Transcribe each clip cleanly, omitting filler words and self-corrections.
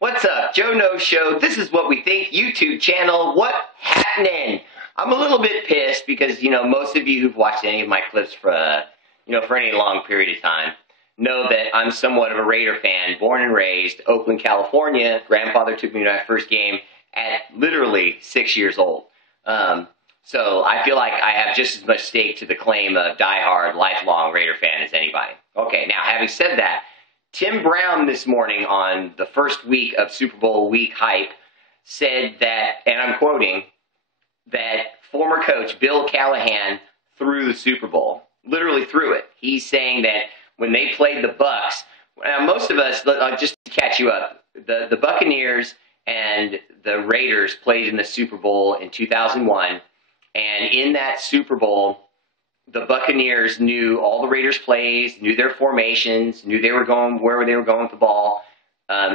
What's up, Joe No Show? This is What We Think YouTube channel. What happening? I'm a little bit pissed because, most of you who've watched any of my clips for any long period of time know that I'm somewhat of a Raider fan, born and raised, Oakland, California. Grandfather took me to my first game at literally 6 years old. So I feel like I have just as much stake to the claim of diehard, lifelong Raider fan as anybody. Okay, now having said that, Tim Brown this morning on the first week of Super Bowl week hype said that, and I'm quoting, that former coach Bill Callahan threw the Super Bowl. Literally threw it. He's saying that when they played the Bucs, most of us, just to catch you up, the Buccaneers and the Raiders played in the Super Bowl in 2001, and in that Super Bowl, the Buccaneers knew all the Raiders' plays, knew their formations, knew they were going where they were going with the ball.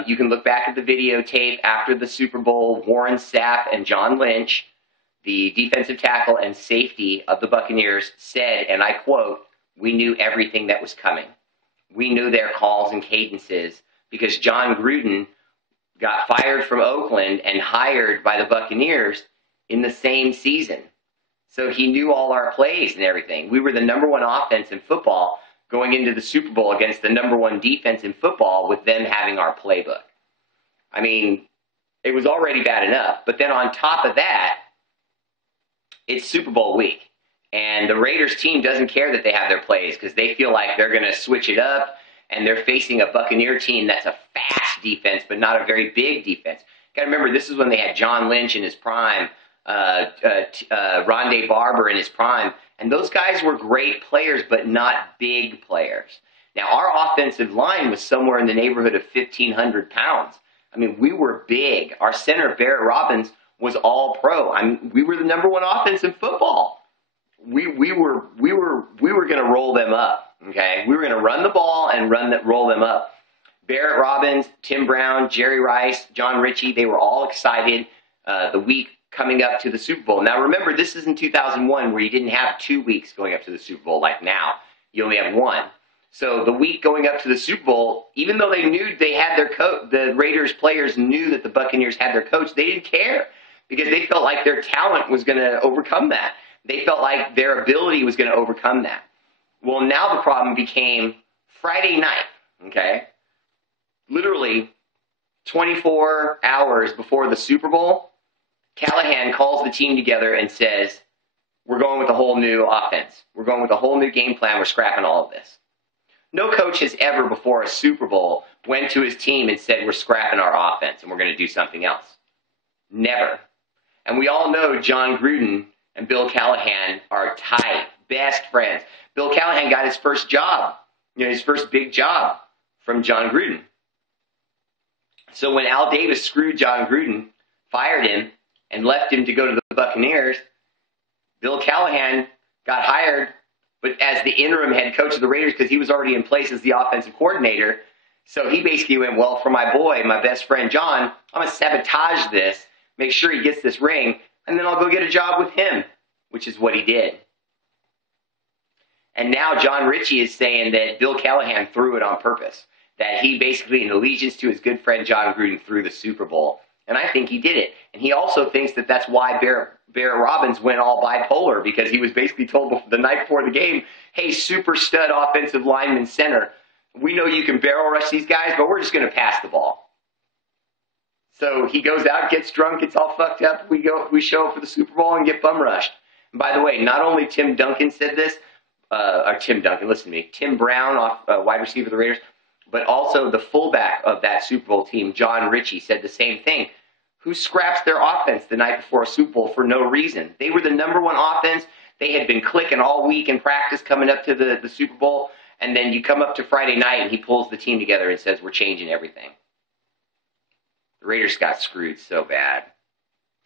You can look back at the videotape after the Super Bowl. Warren Sapp and John Lynch, the defensive tackle and safety of the Buccaneers, said, and I quote, "We knew everything that was coming. We knew their calls and cadences because John Gruden got fired from Oakland and hired by the Buccaneers in the same season. So he knew all our plays and everything. We were the #1 offense in football going into the Super Bowl against the #1 defense in football with them having our playbook." I mean, it was already bad enough. But then on top of that, it's Super Bowl week. And the Raiders team doesn't care that they have their plays because they feel like they're going to switch it up. And they're facing a Buccaneer team that's a fast defense, but not a very big defense. Got to remember, this is when they had John Lynch in his prime, Rondé Barber in his prime, and those guys were great players, but not big players. Now, our offensive line was somewhere in the neighborhood of 1,500 pounds. I mean, we were big. Our center, Barrett Robbins, was all pro. I mean, we were the #1 offense in football. We were going to roll them up. Okay, we were going to run the ball and roll them up. Barrett Robbins, Tim Brown, Jerry Rice, John Ritchie, they were all excited the week coming up to the Super Bowl. Now remember, this is in 2001 where you didn't have 2 weeks going up to the Super Bowl like now. You only have one. So the week going up to the Super Bowl, even though they knew they had their coach, the Raiders players knew that the Buccaneers had their coach, they didn't care because they felt like their talent was going to overcome that. They felt like their ability was going to overcome that. Well, now the problem became Friday night, okay? Literally 24 hours before the Super Bowl, Callahan calls the team together and says, "We're going with a whole new offense. We're going with a whole new game plan. We're scrapping all of this." No coach has ever before a Super Bowl went to his team and said, "We're scrapping our offense and we're going to do something else." Never. And we all know John Gruden and Bill Callahan are tight, best friends. Bill Callahan got his first job, his first big job from John Gruden. So when Al Davis screwed John Gruden, fired him, and left him to go to the Buccaneers, Bill Callahan got hired, but as the interim head coach of the Raiders because he was already in place as the offensive coordinator. So he basically went, well, for my boy, my best friend John, I'm going to sabotage this, make sure he gets this ring, and then I'll go get a job with him, which is what he did. And now John Ritchie is saying that Bill Callahan threw it on purpose, that he basically, in allegiance to his good friend John Gruden, threw the Super Bowl. And I think he did it. And he also thinks that that's why Barrett Robbins went all bipolar, because he was basically told the night before the game, "Hey, super stud offensive lineman center, we know you can barrel rush these guys, but we're just going to pass the ball." So he goes out, gets drunk, gets all fucked up. We show up for the Super Bowl and get bum rushed. And by the way, not only Tim Duncan said this, Tim Brown, wide receiver of the Raiders, but also the fullback of that Super Bowl team, John Ritchie, said the same thing. Who scraps their offense the night before a Super Bowl for no reason? They were the #1 offense. They had been clicking all week in practice coming up to the Super Bowl. And then you come up to Friday night and he pulls the team together and says, "We're changing everything." The Raiders got screwed so bad.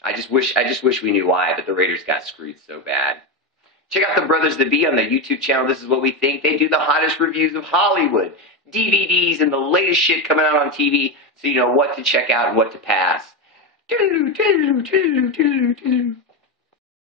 I just wish we knew why, but the Raiders got screwed so bad. Check out the Brothers The Bee on the YouTube channel. This is What We Think. They do the hottest reviews of Hollywood, DVDs, and the latest shit coming out on TV, so you know what to check out and what to pass.